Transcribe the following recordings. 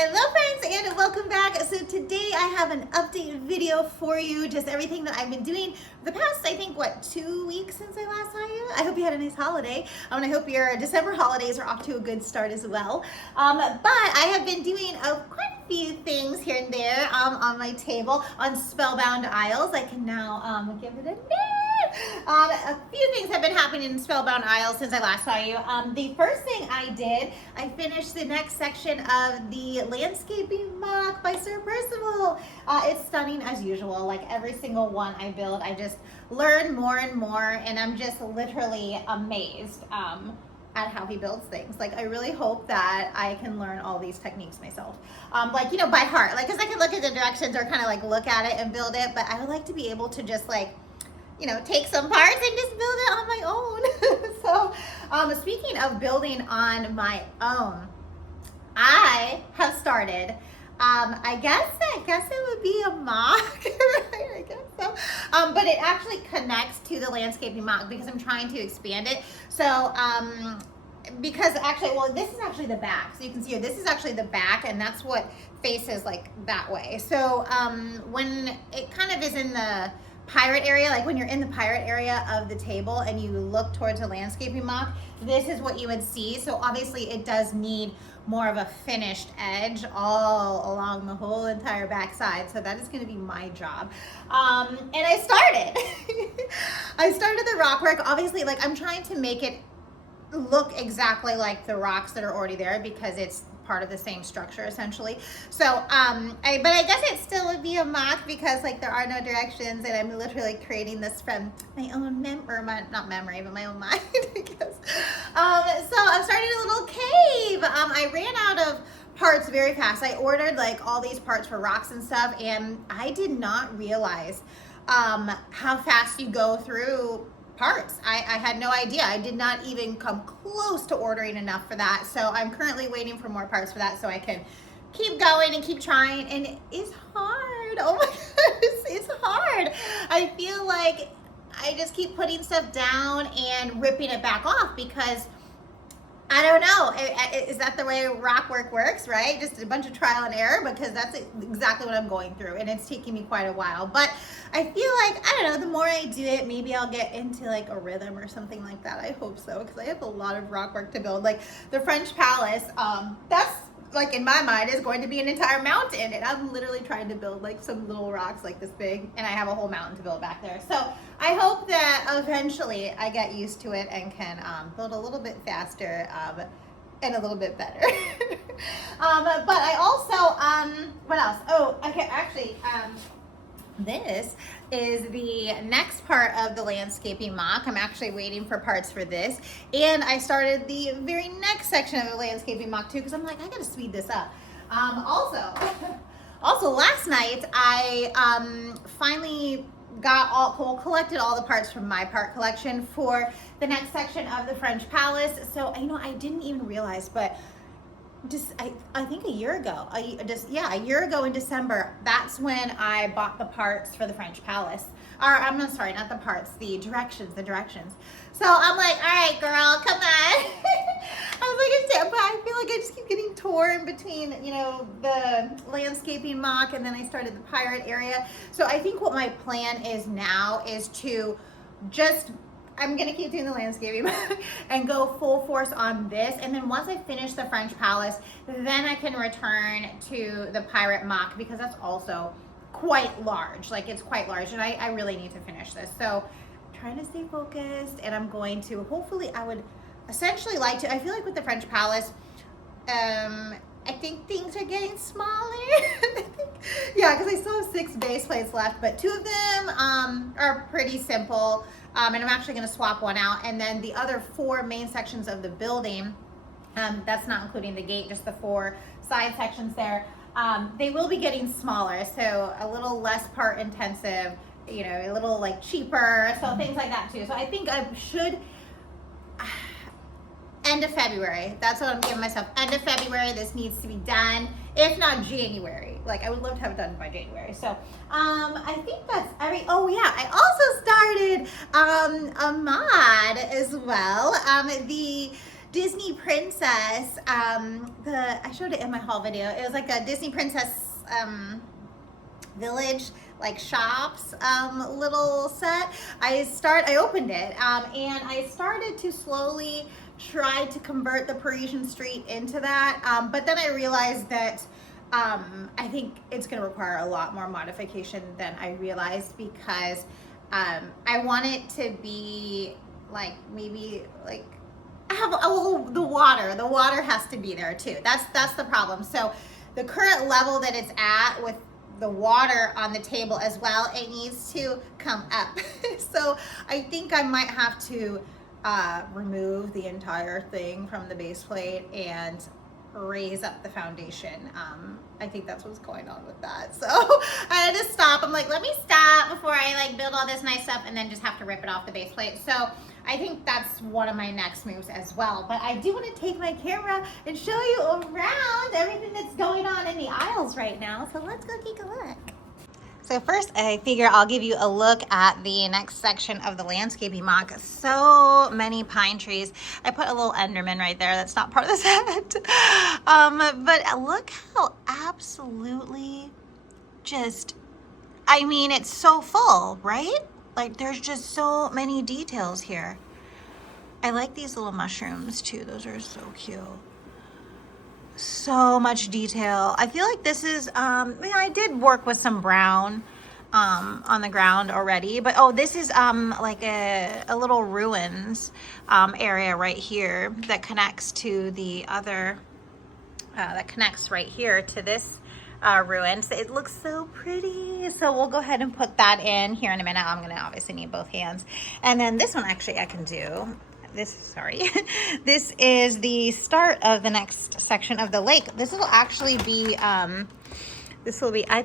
Hello friends and welcome back. So today I have an update video for you, just everything that I've been doing for the past, I think, 2 weeks since I last saw you. I hope you had a nice holiday, and I hope your December holidays are off to a good start as well. But I have been doing quite a few things here and there on my table on Spellbound Isles. I can now give it a name. A few things have been happening in Spellbound Isles since I last saw you. The first thing I did, I finished the next section of the landscaping MOC by Sir Percival. It's stunning as usual. Like every single one I build, I just learn more and more, and I'm just literally amazed at how he builds things. Like I really hope that I can learn all these techniques myself. Like, you know, by heart. Like, cause I can look at the directions or kind of like look at it and build it, but I would like to be able to just like, you know, take some parts and just build it on my own. So speaking of building on my own, I have started, I guess it would be a MOC, right? I guess so. But it actually connects to the landscaping MOC because I'm trying to expand it. So, because actually, well, this is actually the back. So you can see here, this is actually the back, and that's what faces like that way. So when it kind of is in the pirate area, like when you're in the pirate area of the table and you look towards the landscaping MOC, this is what you would see. So obviously it does need more of a finished edge all along the whole entire back side. So that is going to be my job. And I started the rock work. Obviously, like I'm trying to make it look exactly like the rocks that are already there because it's part of the same structure essentially. So but I guess it still would be a MOC because like there are no directions, and I'm literally creating this from my own not memory, but my own mind, I guess. So I'm starting a little cave. I ran out of parts very fast. I ordered like all these parts for rocks and stuff, and I did not realize how fast you go through parts. I had no idea. I did not even come close to ordering enough for that. So I'm currently waiting for more parts for that so I can keep going and keep trying. And it's hard. Oh my goodness, it's hard. I feel like I just keep putting stuff down and ripping it back off because I don't know. Is that the way rock work works, right? Just a bunch of trial and error, because that's exactly what I'm going through, and it's taking me quite a while. But I feel like, I don't know, the more I do it, maybe I'll get into like a rhythm or something like that. I hope so, because I have a lot of rock work to build. Like the French Palace, that's like in my mind is going to be an entire mountain, and I'm literally trying to build like some little rocks like this big, and I have a whole mountain to build back there. So I hope that eventually I get used to it and can build a little bit faster and a little bit better. But I also, what else? Oh, okay, actually, this is the next part of the landscaping MOC. I'm actually waiting for parts for this. And I started the very next section of the landscaping MOC too, because I'm like, I gotta speed this up. Also last night, I finally collected all the parts from my part collection for the next section of the French Palace. So, you know, I didn't even realize, but I think a year ago in December, that's when I bought the parts for the French Palace. Or I'm not sorry, not the parts, the directions. So I'm like, all right, girl, come on. I was like, but I feel like I just keep getting torn between, you know, the landscaping MOC, and then I started the pirate area. So I think what my plan is now is to I'm gonna keep doing the landscaping and go full force on this. And then once I finish the French Palace, then I can return to the pirate MOC, because that's also quite large. Like it's quite large, and I really need to finish this. So I'm trying to stay focused, and I'm going to, hopefully I would essentially like to, I feel like with the French Palace, I think things are getting smaller. Yeah, because I still have 6 base plates left, but 2 of them are pretty simple. And I'm actually going to swap one out. And then the other 4 main sections of the building, that's not including the gate, just the 4 side sections there, they will be getting smaller. So a little less part intensive, you know, a little like cheaper. So things like that too. So I think I should, end of February. That's what I'm giving myself. End of February, this needs to be done. If not January. Like I would love to have it done by January. So I think that's oh yeah, I also started a mod as well. The Disney princess, I showed it in my haul video. It was like a Disney princess village, like shops, little set. I opened it, and I started to slowly try to convert the Parisian street into that, but then I realized that I think it's going to require a lot more modification than I realized, because I want it to be like, maybe like have the water has to be there too. That's the problem. So the current level that it's at with the water on the table as well, it needs to come up. So I think I might have to remove the entire thing from the base plate and raise up the foundation. I think that's what's going on with that. So I had to stop. I'm like, let me stop before I like build all this nice stuff and then just have to rip it off the base plate. So I think that's one of my next moves as well. But I do want to take my camera and show you around everything that's going on in the aisles right now. So let's go take a look. So first, I figure I'll give you a look at the next section of the landscaping mock. So many pine trees. I put a little Enderman right there. That's not part of the set. But look how absolutely just, I mean, it's so full, right? Like there's just so many details here. I like these little mushrooms too. Those are so cute. So much detail. I feel like this is, I did work with some brown on the ground already, but this is like a little ruins area right here that connects to the other, that connects right here to this ruin. So it looks so pretty. So we'll go ahead and put that in here in a minute. I'm gonna obviously need both hands. And then this one actually I can do. This is the start of the next section of the lake. This will actually be, I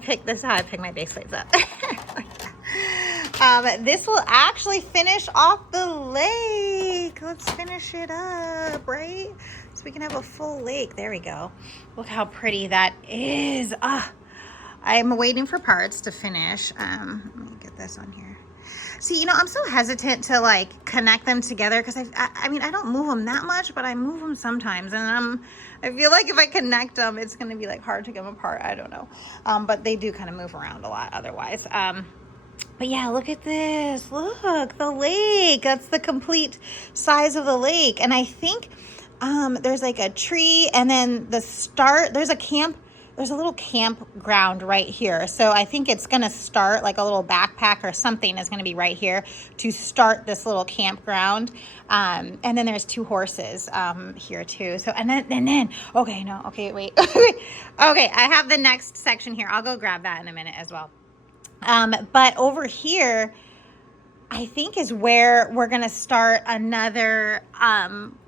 picked this how I pick my base plates up. This will actually finish off the lake. Let's finish it up, right? So we can have a full lake. There we go. Look how pretty that is. I'm waiting for parts to finish. Let me get this on here. See, you know, I'm so hesitant to like connect them together because I mean, I don't move them that much, but I move them sometimes. And I feel like if I connect them, it's going to be like hard to get them apart. I don't know. But they do kind of move around a lot otherwise. But yeah, look at this. Look, the lake. That's the complete size of the lake. And I think there's like a tree and then there's a little campground right here. So I think it's going to start like a little backpack or something is going to be right here to start this little campground. And then there's 2 horses here too. So, and then, okay, wait. Okay, I have the next section here. I'll go grab that in a minute as well. But over here, I think is where we're going to start another,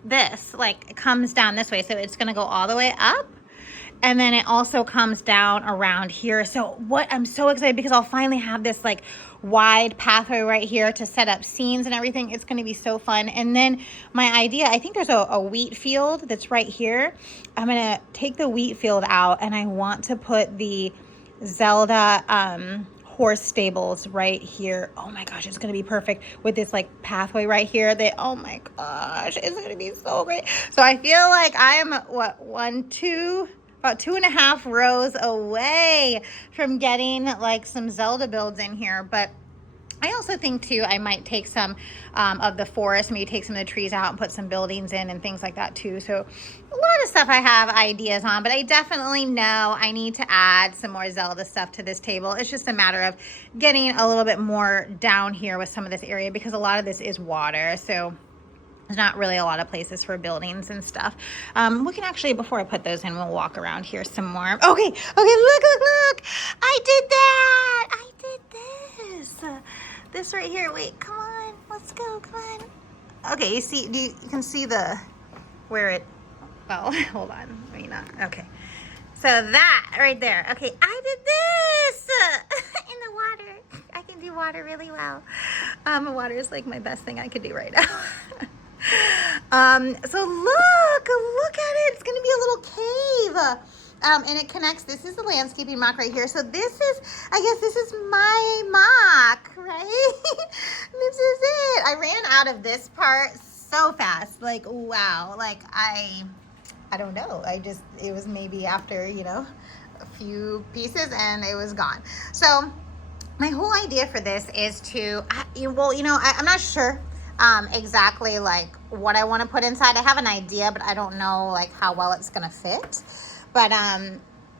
this like it comes down this way. So it's going to go all the way up. And then it also comes down around here. So I'm so excited because I'll finally have this like wide pathway right here to set up scenes and everything. It's going to be so fun. And then my idea, I think there's a wheat field that's right here. I'm going to take the wheat field out and I want to put the Zelda horse stables right here. Oh my gosh, it's going to be perfect with this like pathway right here. Oh my gosh, it's going to be so great. So I feel like I am about 2.5 rows away from getting like some Zelda builds in here. But I also think too, I might take some of the forest, maybe take some of the trees out and put some buildings in and things like that too. So a lot of stuff I have ideas on, but I definitely know I need to add some more Zelda stuff to this table. It's just a matter of getting a little bit more down here with some of this area because a lot of this is water. So there's not really a lot of places for buildings and stuff. We can actually, before I put those in, we'll walk around here some more. Okay, look. I did that. I did this. This right here. Wait, come on. Let's go, come on. Okay, you can see where it, oh, hold on. Maybe not. Okay. So that right there. Okay, I did this in the water. I can do water really well. Water is like my best thing I could do right now. So look at it. It's going to be a little cave. And it connects. This is the landscaping mock right here. So this is my mock, right? This is it. I ran out of this part so fast. Like, wow. Like, I don't know. It was maybe after, you know, a few pieces and it was gone. So my whole idea for this is to, well, you know, I'm not sure exactly like what I want to put inside. I have an idea, but I don't know like how well it's going to fit. But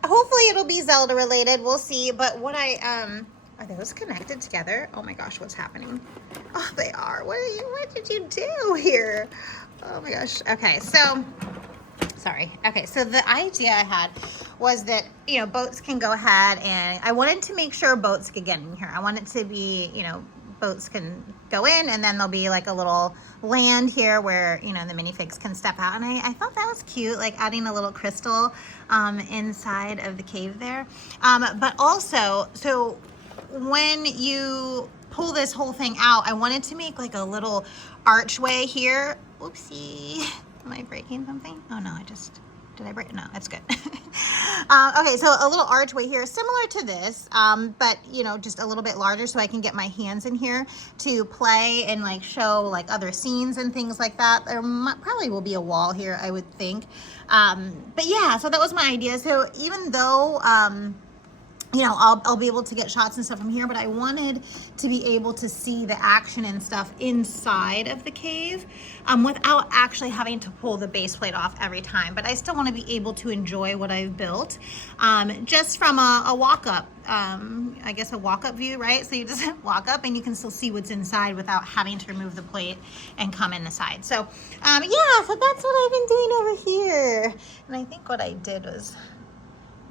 hopefully it'll be Zelda related. We'll see. But what are those connected together? Oh my gosh, what's happening? Oh, they are. What did you do here? Oh my gosh. Okay, so sorry. Okay, so the idea I had was that, you know, boats can go ahead, and I wanted to make sure boats could get in here. I want it to be, you know, boats can go in, and then there'll be like a little land here where, you know, the minifigs can step out. And I thought that was cute, like adding a little crystal inside of the cave there. But also, so when you pull this whole thing out, I wanted to make like a little archway here. Oopsie. Am I breaking something? Oh no, did I break? No, that's good. Okay, so a little archway here, similar to this, but you know, just a little bit larger so I can get my hands in here to play and like show like other scenes and things like that. There probably will be a wall here, I would think. But yeah, so that was my idea. So even though, you know, I'll be able to get shots and stuff from here, but I wanted to be able to see the action and stuff inside of the cave without actually having to pull the base plate off every time. But I still want to be able to enjoy what I've built just from a walk-up, I guess a walk-up view, right? So you just walk up and you can still see what's inside without having to remove the plate and come in the side. So yeah, so that's what I've been doing over here. And I think what I did was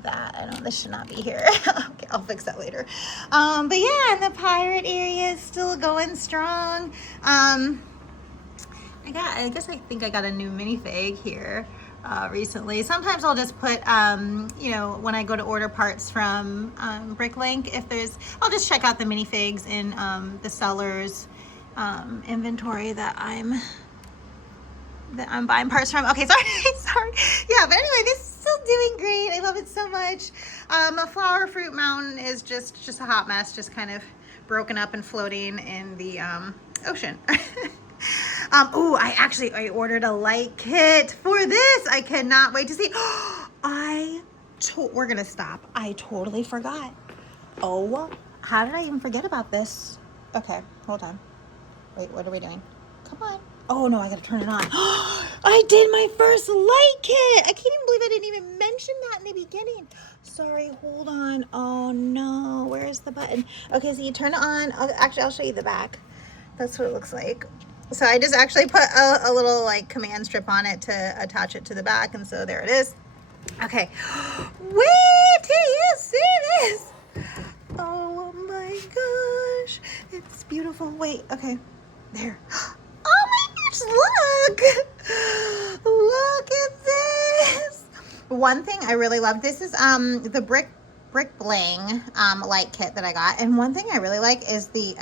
that. I don't, this should not be here. Okay, I'll fix that later. But yeah, and the pirate area is still going strong. I think I got a new minifig here recently. Sometimes I'll just put, you know, when I go to order parts from Bricklink, I'll just check out the minifigs in the seller's inventory that I'm buying parts from. Okay, sorry. Yeah, but anyway, this is still doing great. I love it so much. A flower fruit mountain is just a hot mess, just kind of broken up and floating in the ocean. I ordered a light kit for this. I cannot wait to see. We're gonna stop. I totally forgot. Oh, how did I even forget about this? Okay, hold on. Wait, what are we doing? Come on. Oh no, I gotta turn it on. I did my first light kit. I can't even believe I didn't even mention that in the beginning. Sorry, hold on. Oh no, where's the button? Okay, so you turn it on. I'll show you the back. That's what it looks like. So I just actually put a little like command strip on it to attach it to the back, and so there it is. Okay, wait till you see this. Oh my gosh, it's beautiful. Wait, okay, there. Oh my gosh, look at this. One thing I really love, this is the brick bling light kit that I got, and one thing I really like is the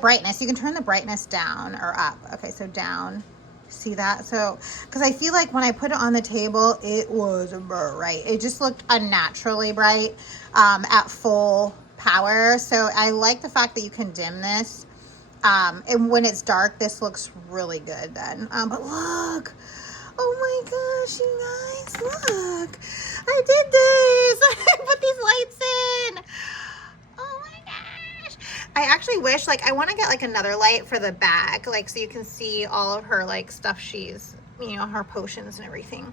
brightness. You can turn the brightness down or up. Okay, so down, see that? So because I feel like when I put it on the table, it was bright. It just looked unnaturally bright at full power. So I like the fact that you can dim this. And when it's dark, this looks really good then. But look, oh my gosh, you guys, look, I did this. I put these lights in. Oh my gosh. I actually wish, like, I want to get like another light for the back, like, so you can see all of her like stuff she's, you know, her potions and everything.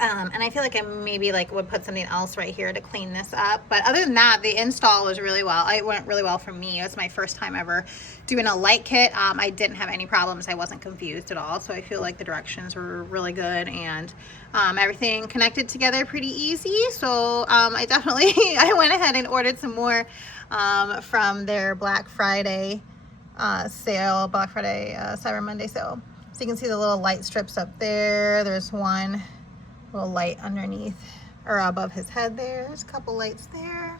And I feel like I maybe like would put something else right here to clean this up. But other than that, the install was really well. It went really well for me. It was my first time ever doing a light kit. I didn't have any problems. I wasn't confused at all. So I feel like the directions were really good, and everything connected together pretty easy. So I definitely, I went ahead and ordered some more from their Black Friday sale, Black Friday Cyber Monday sale. So you can see the little light strips up there. There's one little light underneath or above his head there. There's a couple lights there.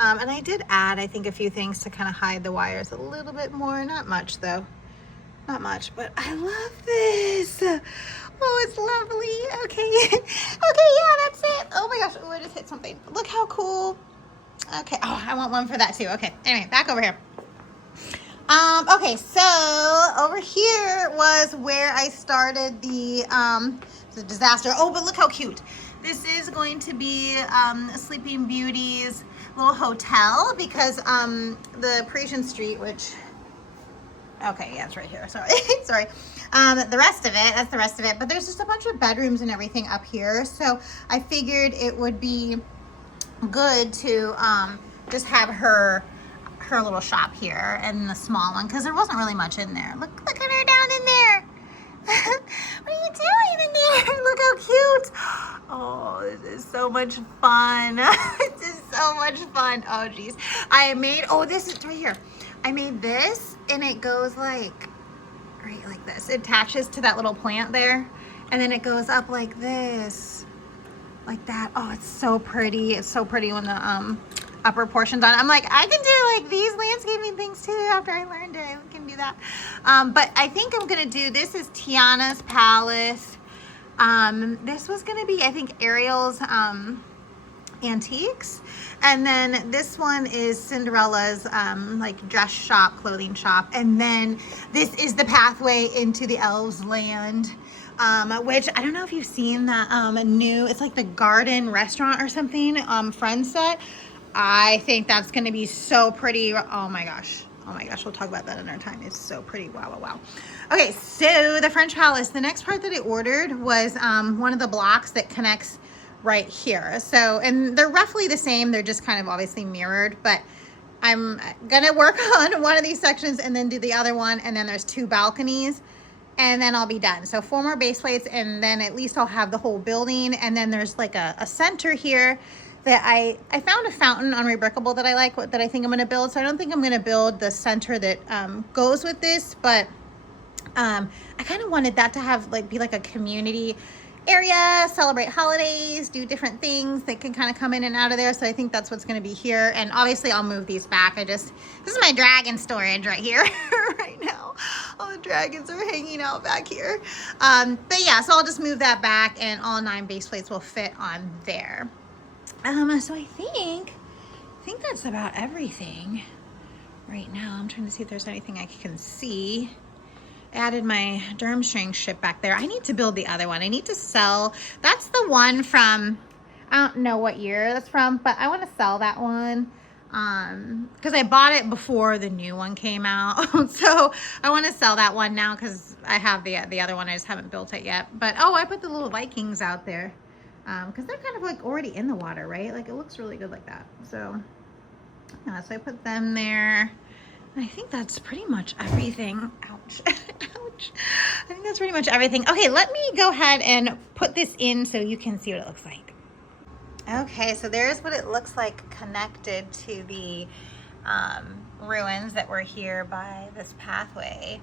And I did add, I think, a few things to kind of hide the wires a little bit more. Not much though. Not much, but I love this. Oh, it's lovely. Okay. Okay, yeah, that's it. Oh my gosh. Oh, I just hit something. Look how cool. Okay. Oh, I want one for that too. Okay. Anyway, back over here. Okay, so over here was where I started the disaster. Oh, but look how cute. This is going to be Sleeping Beauty's little hotel because the Parisian Street, which, okay, yeah, it's right here. Sorry, sorry. The rest of it, that's the rest of it. But there's just a bunch of bedrooms and everything up here. So I figured it would be good to just have her little shop here and the small one because there wasn't really much in there. Look at her down in there. What are you doing in there? Look how cute. Oh, this is so much fun. This is so much fun. Oh, geez. I made, oh, this is right here. I made this and it goes like, right like this. It attaches to that little plant there and then it goes up like this. Like that. Oh, it's so pretty. It's so pretty when the upper portion's on. I'm like, I can do like these landscaping things too after I learned it. I can do that. But I think I'm gonna do, this is Tiana's Palace. This was gonna be, I think, Ariel's Antiques. And then this one is Cinderella's like dress shop, clothing shop. And then this is the pathway into the elves' land. Which I don't know if you've seen that new, it's like the garden restaurant or something, Friends set. I think that's going to be so pretty. Oh my gosh. Oh my gosh. We'll talk about that another time. It's so pretty. Wow, wow, wow. Okay. So the French Palace, the next part that I ordered was one of the blocks that connects right here. So, and they're roughly the same. They're just kind of obviously mirrored, but I'm going to work on one of these sections and then do the other one. And then there's 2 balconies. And then I'll be done. So 4 more base plates and then at least I'll have the whole building. And then there's like a center here that I found a fountain on Rebrickable that I like, that I think I'm gonna build. So I don't think I'm gonna build the center that goes with this, but I kind of wanted that to have be like a community area, celebrate holidays, do different things that can kind of come in and out of there. So I think that's what's going to be here. And obviously I'll move these back. This is my dragon storage right here right now. All the dragons are hanging out back here. But yeah, so I'll just move that back and all 9 base plates will fit on there. So I think that's about everything right now. I'm trying to see if there's anything I can see. Added my Durmstrang ship back there. I need to build the other one. I need to sell. That's the one from, I don't know what year that's from, but I want to sell that one because I bought it before the new one came out. So I want to sell that one now because I have the other one. I just haven't built it yet. But oh, I put the little Vikings out there because they're kind of like already in the water, right? Like it looks really good like that. So yeah, so I put them there. I think that's pretty much everything. Ouch. Ouch. I think that's pretty much everything. Okay, let me go ahead and put this in so you can see what it looks like. Okay, so there's what it looks like connected to the ruins that were here by this pathway.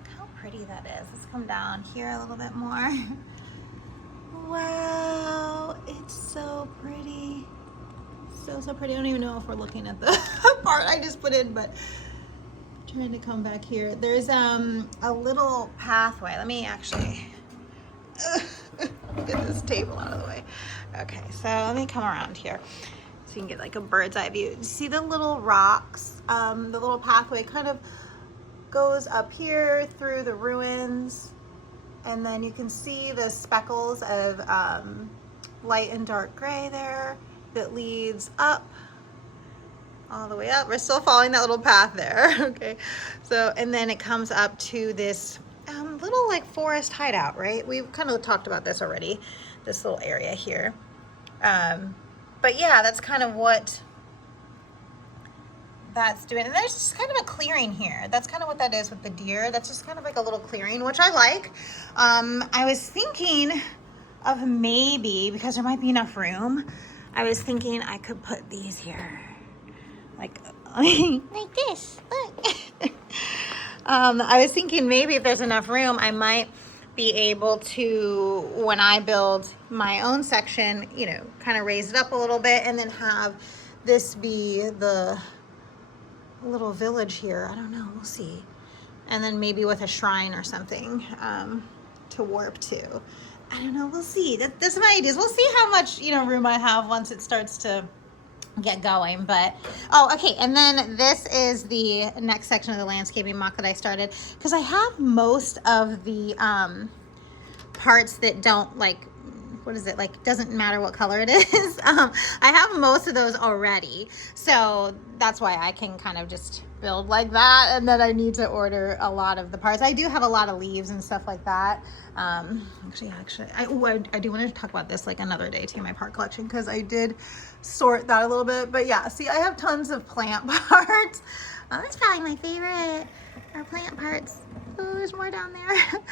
Look how pretty that is. Let's come down here a little bit more. Wow, it's so pretty. So pretty. I don't even know if we're looking at the part I just put in, but trying to come back here. There's a little pathway. Let me actually get this table out of the way. Okay, so let me come around here so you can get like a bird's eye view. See the little rocks? The little pathway kind of goes up here through the ruins, and then you can see the speckles of light and dark gray there that leads up all the way up. We're still following that little path there. Okay, so and then it comes up to this little like forest hideout, right? We've kind of talked about this already, this little area here. But yeah, that's kind of what that's doing. And there's just kind of a clearing here. That's kind of what that is with the deer. That's just kind of like a little clearing, which I like. I was thinking of maybe, because there might be enough room, I was thinking I could put these here. Like this, look. I was thinking maybe if there's enough room, I might be able to, when I build my own section, you know, kind of raise it up a little bit and then have this be the little village here. I don't know, we'll see. And then maybe with a shrine or something to warp to. I don't know, we'll see. That's my ideas. We'll see how much, you know, room I have once it starts to get going. But oh, okay, and then this is the next section of the landscaping mock that I started, because I have most of the parts that don't, like, what is it, like, doesn't matter what color it is. I have most of those already, so that's why I can kind of just build like that, and then I need to order a lot of the parts. I do have a lot of leaves and stuff like that. Actually, I do want to talk about this like another day too, my part collection, because I did sort that a little bit. But yeah, see, I have tons of plant parts. That's probably my favorite, our plant parts. Oh, there's more down there.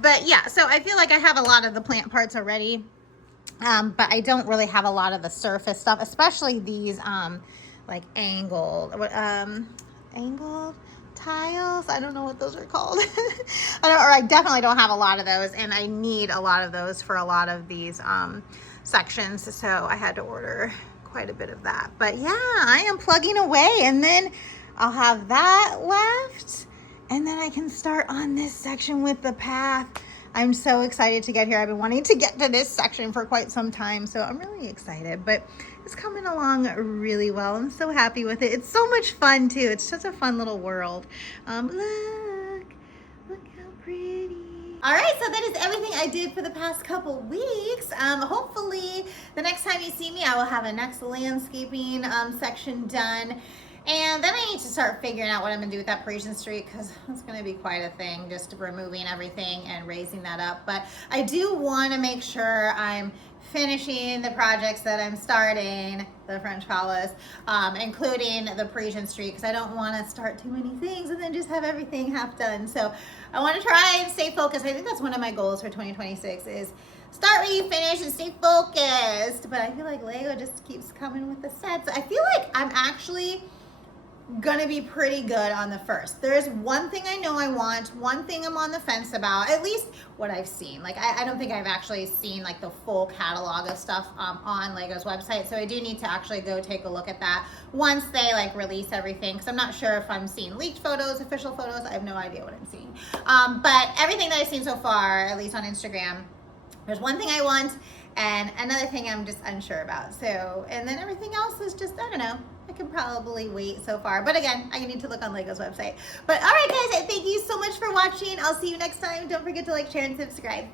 But yeah, so I feel like I have a lot of the plant parts already, but I don't really have a lot of the surface stuff, especially these like angled tiles. I don't know what those are called. I definitely don't have a lot of those, and I need a lot of those for a lot of these sections, so I had to order quite a bit of that. But yeah, I am plugging away, and then I'll have that left, and then I can start on this section with the path. I'm so excited to get here. I've been wanting to get to this section for quite some time, so I'm really excited. But it's coming along really well. I'm so happy with it. It's so much fun too. It's such a fun little world. Look how pretty. All right, so that is everything I did for the past couple weeks. Hopefully the next time you see me, I will have a next landscaping section done. And then I need to start figuring out what I'm gonna do with that Parisian street, because it's gonna be quite a thing, just removing everything and raising that up. But I do wanna make sure I'm finishing the projects that I'm starting, the French Palace, including the Parisian street, because I don't wanna start too many things and then just have everything half done. So I wanna try and stay focused. I think that's one of my goals for 2026 is start where you finish and stay focused. But I feel like Lego just keeps coming with the sets. I feel like I'm actually gonna be pretty good on the first. There's one thing I know I want, one thing I'm on the fence about, at least what I've seen. Like I don't think I've actually seen like the full catalog of stuff on Lego's website, so I do need to actually go take a look at that once they like release everything, because I'm not sure if I'm seeing leaked photos, official photos. I have no idea what I'm seeing. But everything that I've seen so far, at least on Instagram, there's one thing I want and another thing I'm just unsure about. So, and then everything else is just, I don't know, I can probably wait so far. But again, I need to look on Lego's website. But all right, guys, thank you so much for watching. I'll see you next time. Don't forget to like, share, and subscribe.